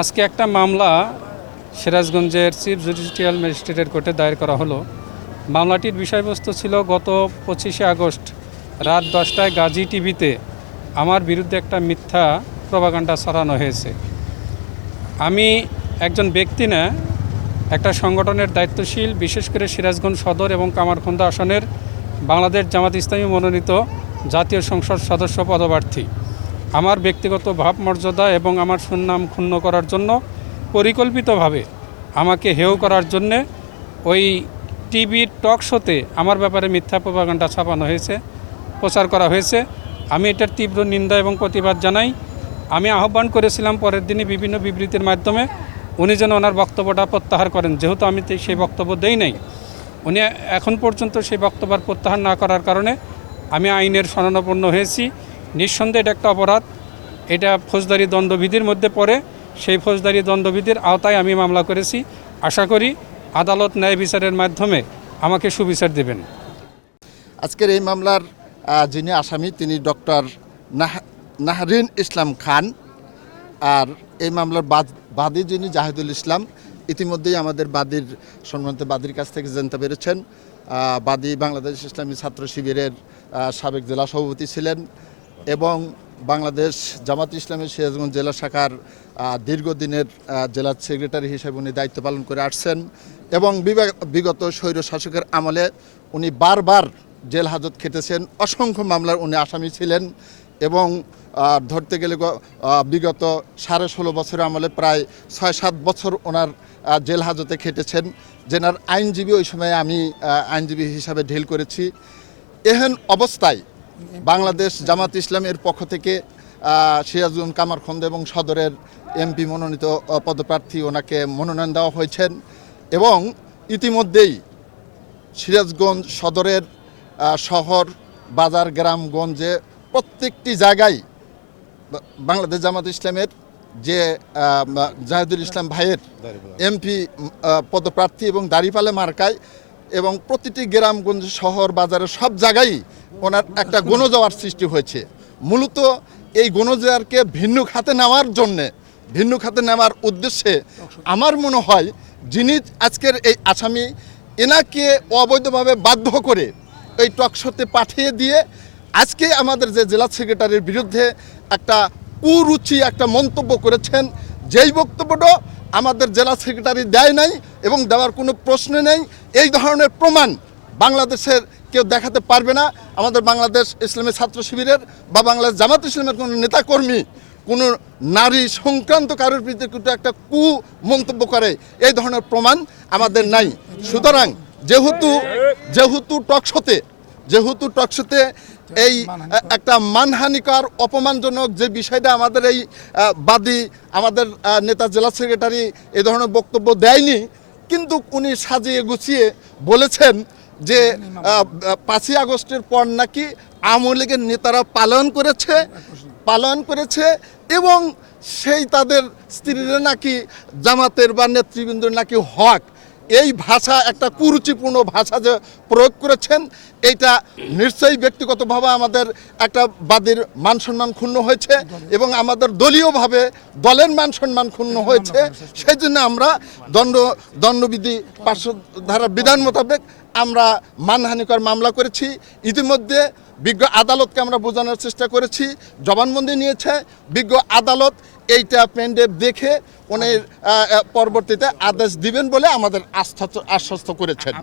আজকে একটা মামলা সিরাজগঞ্জের চিফ জুডিশিয়াল ম্যাজিস্ট্রেটের কোর্টে দায়ের করা হলো। মামলাটির বিষয়বস্তু ছিল গত 25শে আগস্ট রাত 10টায় গাজী টিভিতে আমার বিরুদ্ধে একটা মিথ্যা প্রপাগান্ডা ছড়ানো হয়েছে। আমি একজন ব্যক্তি না, একটা সংগঠনের দায়িত্বশীল, বিশেষ করে সিরাজগঞ্জ সদর এবং কামারখন্দা আসনের বাংলাদেশ জামাত ইসলামী মনোনীত জাতীয় সংসদ সদস্য পদপ্রার্থী। আমার ব্যক্তিগত ভাবমর্যাদা এবং আমার সুনাম ক্ষুণ্ণ করার জন্য পরিকল্পিতভাবে আমাকে হেয় করার জন্যে ওই টিভির টক শোতে আমার ব্যাপারে মিথ্যা প্রপাগান্ডা ছাপানো হয়েছে, প্রচার করা হয়েছে। আমি এটার তীব্র নিন্দা এবং প্রতিবাদ জানাই। আমি আহ্বান করেছিলাম পরের দিনই বিভিন্ন বিবৃতির মাধ্যমে উনি যেন ওনার বক্তব্যটা প্রত্যাহার করেন, যেহেতু আমি সেই বক্তব্য দেই নাই। উনি এখন পর্যন্ত সেই বক্তব্য প্রত্যাহার না করার কারণে আমি আইনের শরণাপন্ন হয়েছি। নিঃসন্দেহে এটা একটা অপরাধ, এটা ফৌজদারি দণ্ডবিধির মধ্যে পড়ে। সেই ফৌজদারি দণ্ডবিধির আওতায় আমি মামলা করেছি। আশা করি আদালত ন্যায় বিচারের মাধ্যমে আমাকে সুবিচার দেবেন। আজকের এই মামলার যিনি আসামি তিনি ডক্টর নাহরিন ইসলাম খান, আর এই মামলার বাদী যিনি জাহিদুল ইসলাম। ইতিমধ্যেই আমাদের বাদীর সম্মানিত বাদীর কাছ থেকে জানতে পেরেছেন, বাদী বাংলাদেশ ইসলামী ছাত্র শিবিরের সাবেক জেলা সভাপতি ছিলেন এবং বাংলাদেশ জামাত ইসলামী সিরাজগঞ্জ জেলা শাখার দীর্ঘদিনের জেলা সেক্রেটারি হিসেবে উনি দায়িত্ব পালন করে আসছেন এবং বিগত স্বৈর শাসকের আমলে উনি বারবার জেল হাজত খেটেছেন। অসংখ্য মামলার উনি আসামি ছিলেন এবং ধরতে গেলে বিগত 16.5 বছরের আমলে প্রায় 6-7 বছর ওনার জেল হাজতে খেটেছেন। যেনার আইনজীবী ওই সময় আমি আইনজীবী হিসাবে ঢিল করেছি। এহেন অবস্থায় বাংলাদেশ জামাত ইসলামের পক্ষ থেকে সিরাজগঞ্জ কামারখন্দা এবং সদরের এমপি মনোনীত পদপ্রার্থী ওনাকে মনোনয়ন দেওয়া হয়েছেন এবং ইতিমধ্যেই সিরাজগঞ্জ সদরের শহর, বাজার, গ্রামগঞ্জে প্রত্যেকটি জায়গায় বাংলাদেশ জামাত ইসলামের যে জাহিদুল ইসলাম ভাইয়ের এমপি পদপ্রার্থী এবং দাঁড়িপাল্লা মার্কায় এবং প্রতিটি গ্রামগঞ্জ, শহর, বাজারে সব জায়গায় ওনার একটা গণজোয়ার সৃষ্টি হয়েছে। মূলত এই গণজোয়ারকে ভিন্ন খাতে নেওয়ার উদ্দেশ্যে আমার মনে হয় যিনি আজকের এই আসামি, এনাকে অবৈধভাবে বাধ্য করে এই টকশোতে পাঠিয়ে দিয়ে আজকে আমাদের যে জেলা সেক্রেটারির বিরুদ্ধে একটা কুরুচি একটা মন্তব্য করেছেন, যেই বক্তব্যটা আমাদের জেলা সেক্রেটারি দেয় নাই এবং দেওয়ার কোনো প্রশ্ন নেই। এই ধরনের প্রমাণ বাংলাদেশের কেউ দেখাতে পারবে না। আমাদের বাংলাদেশ ইসলামী ছাত্র শিবিরের বা বাংলাদেশ জামাত ইসলামের কোনো নেতাকর্মী কোনো নারী সংক্রান্ত কারোর বিরুদ্ধে একটা মন্তব্য করে এই ধরনের প্রমাণ আমাদের নাই। সুতরাং যেহেতু টকশোতে এই একটা মানহানিকর, অপমানজনক যে বিষয়টা আমাদের এই বাদী আমাদের নেতা জেলা সেক্রেটারি এ ধরনের বক্তব্য দেয়নি, কিন্তু উনি সাজিয়ে গুছিয়ে বলেছেন যে 5ই আগস্টের পর নাকি আওয়ামী লীগের নেতারা পালন করেছে এবং সেই তাদের স্ত্রীরা নাকি জামাতের বা নেতৃবৃন্দের নাকি হক। এই ভাষা একটা কুরুচিপূর্ণ ভাষা যে প্রয়োগ করেছেন, এইটা নিশ্চয়ই ব্যক্তিগতভাবে আমাদের একটা বাদীর মান সম্মান ক্ষুণ্ণ হয়েছে এবং আমাদের দলীয়ভাবে দলের মান সম্মান ক্ষুণ্ণ হয়েছে। সেই জন্য আমরা দণ্ডবিধি 500 ধারা বিধান মোতাবেক আমরা মানহানিকর মামলা করেছি। ইতিমধ্যে বিজ্ঞ আদালতকে আমরা বোঝানোর চেষ্টা করেছি, জবানবন্দি নিয়েছে। বিজ্ঞ আদালত এইটা পেনড্রাইভ দেখে উনি পরবর্তীতে আদেশ দিবেন বলে আমাদের আশ্বস্ত করেছেন।